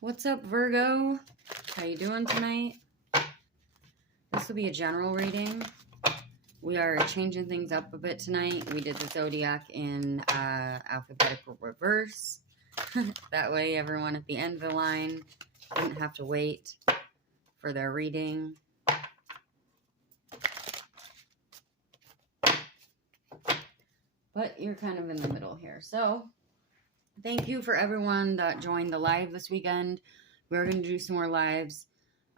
What's up, Virgo? How you doing tonight? This will be a general reading. We are changing things up a bit tonight. We did the zodiac in alphabetical reverse. That way everyone at the end of the line didn't have to wait for their reading. But you're kind of in the middle here. So thank you for everyone that joined the live this weekend. We're going to do some more lives.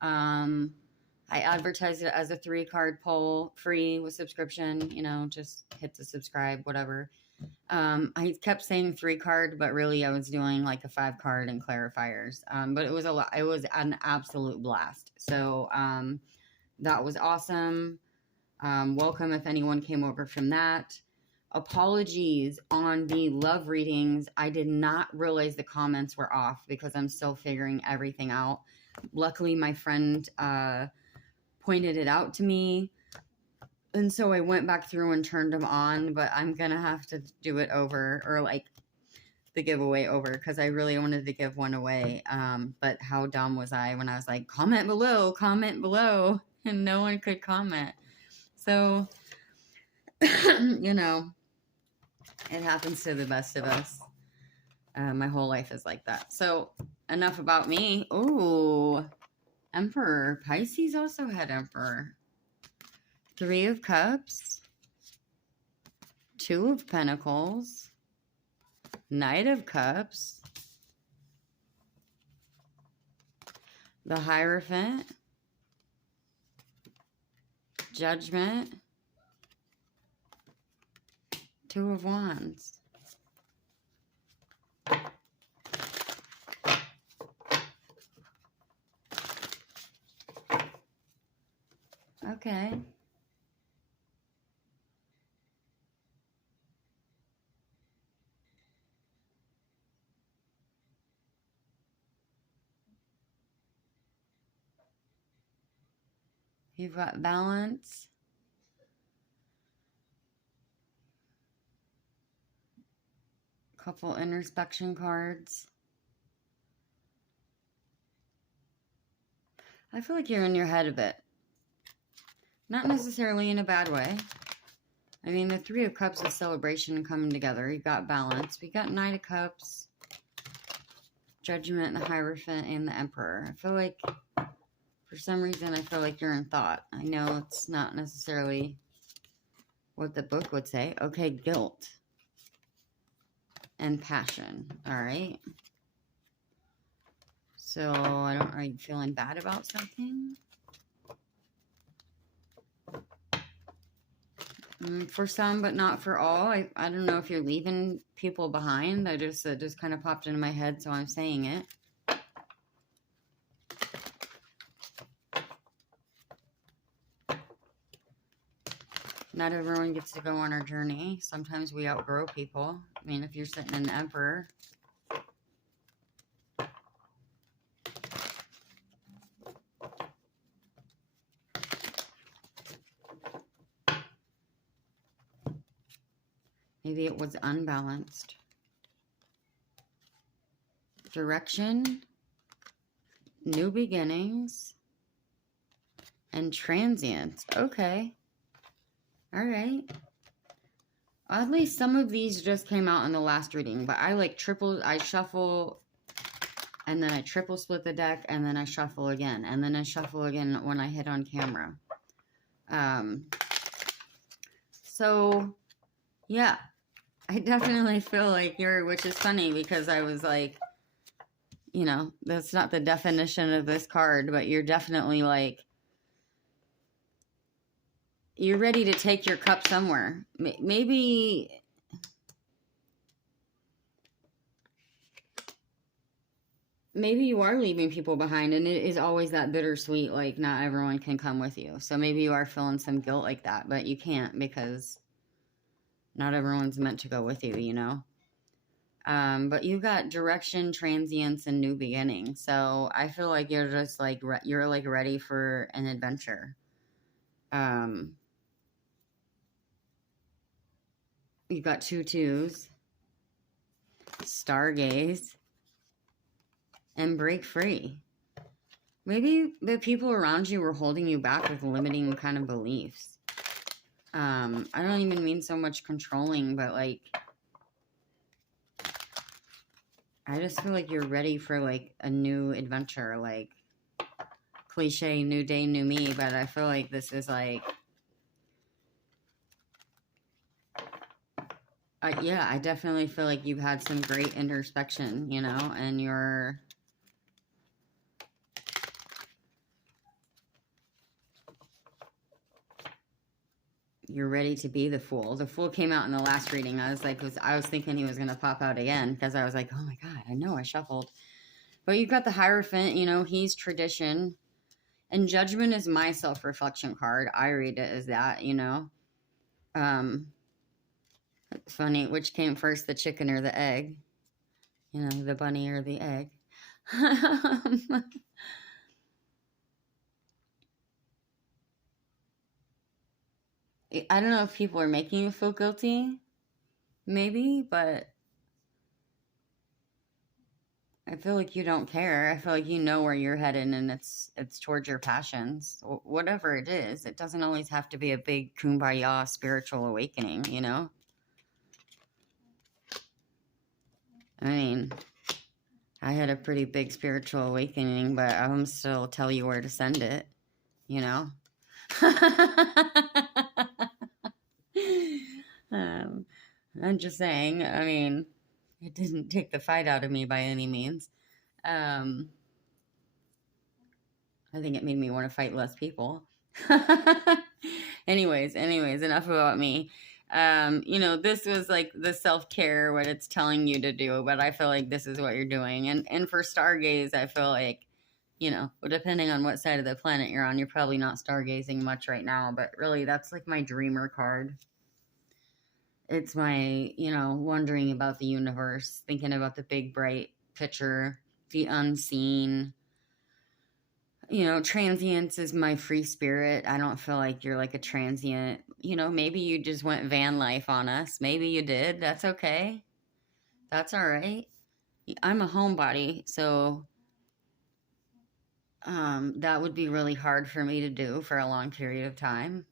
I advertised it as a 3-card poll, free with subscription, you know, just hit the subscribe, whatever. I kept saying 3-card, but really I was doing like a 5-card and clarifiers. But it was it was an absolute blast. So that was awesome. Welcome if anyone came over from that. Apologies on the love readings. I did not realize the comments were off because I'm still figuring everything out. Luckily, my friend pointed it out to me, and so I went back through and turned them on, but I'm gonna have to do it over, or like the giveaway over, because I really wanted to give one away. But how dumb was I when I was like, comment below, and no one could comment. So you know, it happens to the best of us. My whole life is like that. So enough about me. Ooh, Emperor. Pisces also had Emperor. 3 of Cups. 2 of Pentacles. Knight of Cups. The Hierophant. Judgment. 2 of Wands. Okay. You've got balance. Couple introspection cards. I feel like you're in your head a bit. Not necessarily in a bad way. I mean, the 3 of Cups is celebration coming together. You got balance. We got Knight of Cups, Judgment, the Hierophant, and the Emperor. I feel like, for some reason, I feel like you're in thought. I know it's not necessarily what the book would say. Okay, guilt and passion. All right. So, are you feeling bad about something? For some, but not for all. I don't know if you're leaving people behind. It just kind of popped into my head, so I'm saying it. Not everyone gets to go on our journey. Sometimes we outgrow people. I mean, if you're sitting in the Emperor. Maybe it was unbalanced. Direction, new beginnings, and transience. Okay. All right. Oddly, some of these just came out in the last reading, but I shuffle, and then I triple split the deck, and then I shuffle again, and then I shuffle again when I hit on camera. So, yeah, I definitely feel like which is funny because I was like, you know, that's not the definition of this card, but you're definitely like, you're ready to take your cup somewhere. Maybe you are leaving people behind, and it is always that bittersweet, like not everyone can come with you. So maybe you are feeling some guilt like that, but you can't because not everyone's meant to go with you, you know? But you got direction, transience, and new beginning. So I feel like you're just like, you're like ready for an adventure. You've got 2 2s. Stargaze. and break free. Maybe the people around you were holding you back with limiting kind of beliefs. I don't even mean so much controlling, but like, I just feel like you're ready for like a new adventure, like cliche, new day, new me. But I feel like this is like, yeah, I definitely feel like you've had some great introspection, you know, and you're ready to be the Fool. The Fool came out in the last reading. I was like, I was thinking he was going to pop out again because I was like, oh my God, I know I shuffled. But you've got the Hierophant, you know, he's tradition. And Judgment is my self-reflection card. I read it as that, you know. It's funny, which came first, the chicken or the egg? You know, the bunny or the egg? I don't know if people are making you feel guilty, maybe, but I feel like you don't care. I feel like you know where you're headed, and it's towards your passions. Whatever it is, it doesn't always have to be a big kumbaya spiritual awakening, you know? I mean, I had a pretty big spiritual awakening, but I'm still tell you where to send it, you know? I'm just saying, I mean, it didn't take the fight out of me by any means. I think it made me want to fight less people. anyways, enough about me. You know, this was like the self-care, what it's telling you to do, but I feel like this is what you're doing. And for stargaze, I feel like, you know, depending on what side of the planet you're on, you're probably not stargazing much right now, but really that's like my dreamer card. It's my, you know, wondering about the universe, thinking about the big bright picture, the unseen. You know, transience is my free spirit. I don't feel like you're like a transient. You know, maybe you just went van life on us. Maybe you did. That's okay. That's all right. I'm a homebody, so that would be really hard for me to do for a long period of time.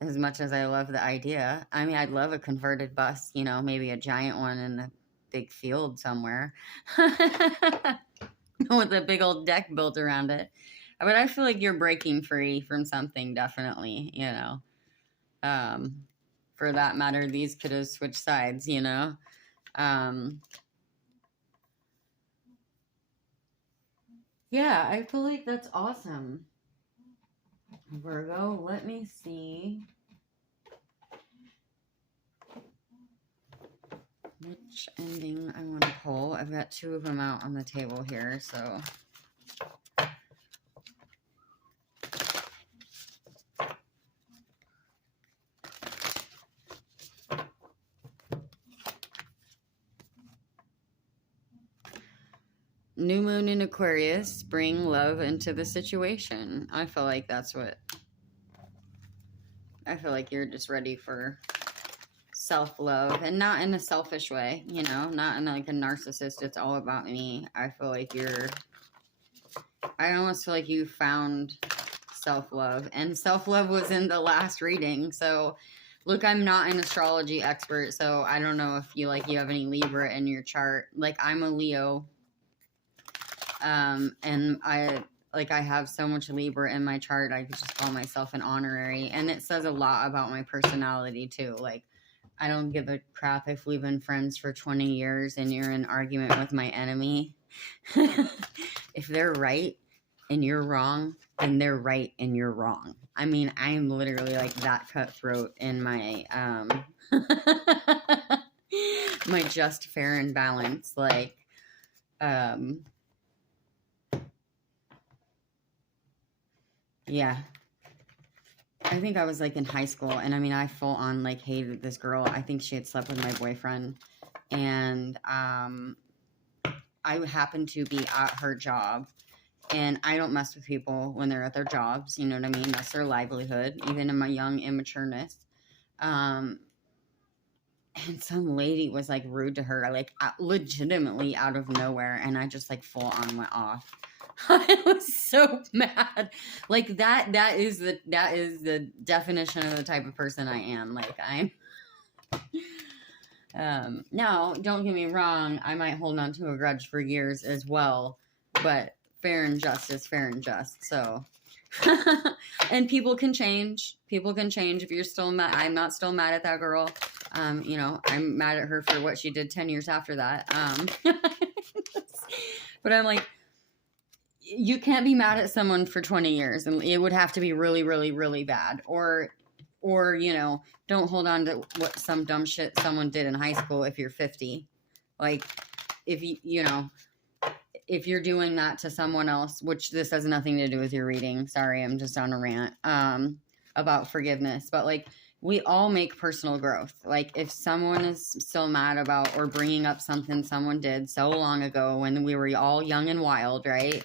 As much as I love the idea. I mean, I'd love a converted bus, you know, maybe a giant one in a big field somewhere with a big old deck built around it. But I feel like you're breaking free from something, definitely, you know. For that matter, these could have switched sides, you know. Yeah, I feel like that's awesome. Virgo, let me see which ending I want to pull. I've got two of them out on the table here, so... New moon in Aquarius, bring love into the situation. I feel like that's what... I feel like you're just ready for self-love, and not in a selfish way, you know, not in like a narcissist, it's all about me. I feel like I almost feel like you found self-love, and self-love was in the last reading. So look, I'm not an astrology expert, so I don't know if you have any Libra in your chart. Like, I'm a Leo, and I have so much Libra in my chart, I could just call myself an honorary, and it says a lot about my personality too. Like, I don't give a crap if we've been friends for 20 years and you're in argument with my enemy. If they're right and you're wrong, then they're right and you're wrong. I mean, I'm literally like that cutthroat in my my just, fair, and balanced. Like, yeah. I think I was like in high school, and I mean, I full on like hated this girl. I think she had slept with my boyfriend, and I happened to be at her job, and I don't mess with people when they're at their jobs. You know what I mean? That's their livelihood, even in my young immatureness. and some lady was like rude to her, like legitimately out of nowhere, and I just like full on went off. I was so mad. Like that is the definition of the type of person I am. Like I'm now, don't get me wrong, I might hold on to a grudge for years as well, but fair and just is fair and just. So and people can change. People can change. If you're still mad, I'm not still mad at that girl. You know, I'm mad at her for what she did 10 years after that. But I'm like, you can't be mad at someone for 20 years, and it would have to be really, really, really bad. Or, you know, don't hold on to what some dumb shit someone did in high school if you're 50. Like, if you know, if you're doing that to someone else, which this has nothing to do with your reading. Sorry, I'm just on a rant about forgiveness. But like, we all make personal growth. Like, if someone is still mad about or bringing up something someone did so long ago when we were all young and wild, right?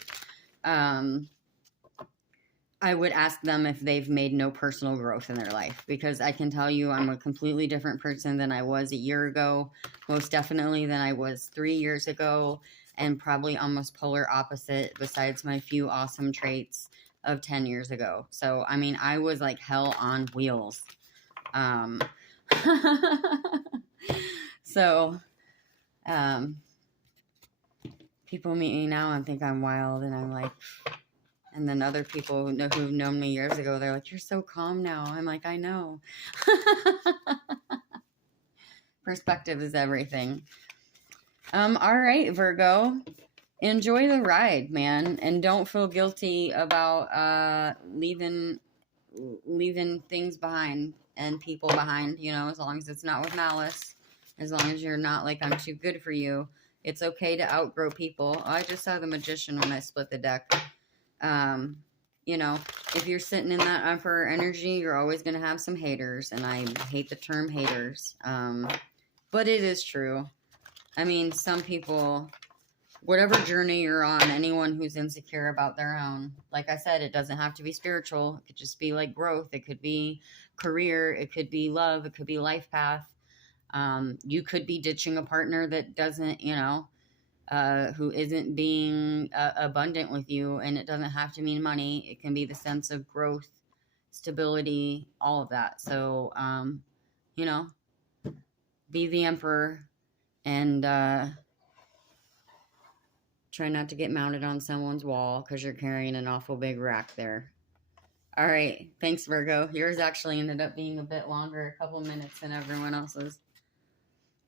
I would ask them if they've made no personal growth in their life, because I can tell you I'm a completely different person than I was a year ago, most definitely than I was 3 years ago, and probably almost polar opposite besides my few awesome traits of 10 years ago. So, I mean, I was like hell on wheels. So, people meet me now and think I'm wild, and I'm like, and then other people who've known me years ago, they're like, you're so calm now. I'm like, I know. Perspective is everything. All right, Virgo. Enjoy the ride, man. And don't feel guilty about leaving things behind and people behind, you know, as long as it's not with malice. As long as you're not like, I'm too good for you. It's okay to outgrow people. I just saw the Magician when I split the deck. You know, if you're sitting in that Emperor energy, you're always going to have some haters, and I hate the term haters. But it is true. I mean, some people, whatever journey you're on, anyone who's insecure about their own, like I said, it doesn't have to be spiritual. It could just be like growth. It could be career. It could be love. It could be life path. You could be ditching a partner that doesn't, you know, who isn't being abundant with you, and it doesn't have to mean money. It can be the sense of growth, stability, all of that. So, you know, be the emperor, and try not to get mounted on someone's wall because you're carrying an awful big rack there. All right. Thanks, Virgo. Yours actually ended up being a bit longer, a couple minutes than everyone else's.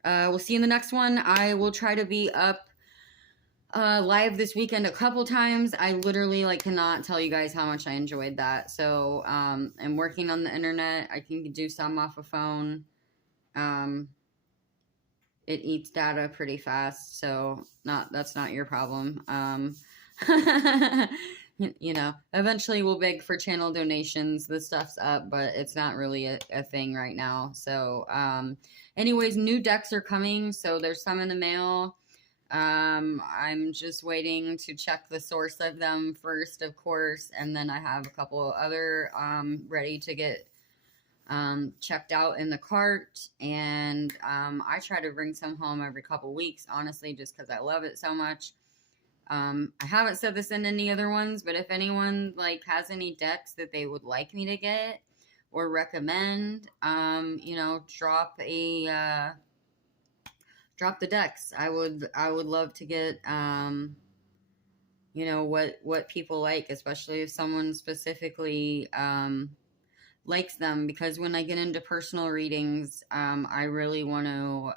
We'll see you in the next one. I will try to be up live this weekend a couple times. I literally cannot tell you guys how much I enjoyed that. So I'm working on the internet. I can do some off a phone. It eats data pretty fast, so that's not your problem. You know, eventually we'll beg for channel donations. The stuff's up, but it's not really a thing right now. So anyways, new decks are coming, so there's some in the mail. I'm just waiting to check the source of them first, of course, and then I have a couple other ready to get checked out in the cart, and I try to bring some home every couple weeks, honestly, just because I love it so much. I haven't said this in any other ones, but if anyone has any decks that they would like me to get or recommend, you know, drop the decks. I would love to get, you know, what people like, especially if someone specifically, likes them, because when I get into personal readings, I really want to,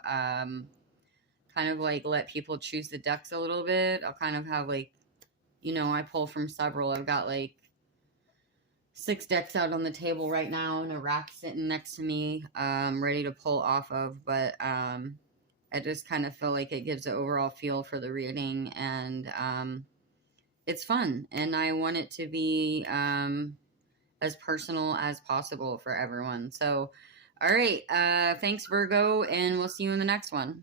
kind of let people choose the decks a little bit. I'll kind of have you know, I pull from several. I've got 6 decks out on the table right now and a rack sitting next to me, ready to pull off of, but, I just kind of feel like it gives an overall feel for the reading, and it's fun, and I want it to be as personal as possible for everyone. So, all right, thanks, Virgo, and we'll see you in the next one.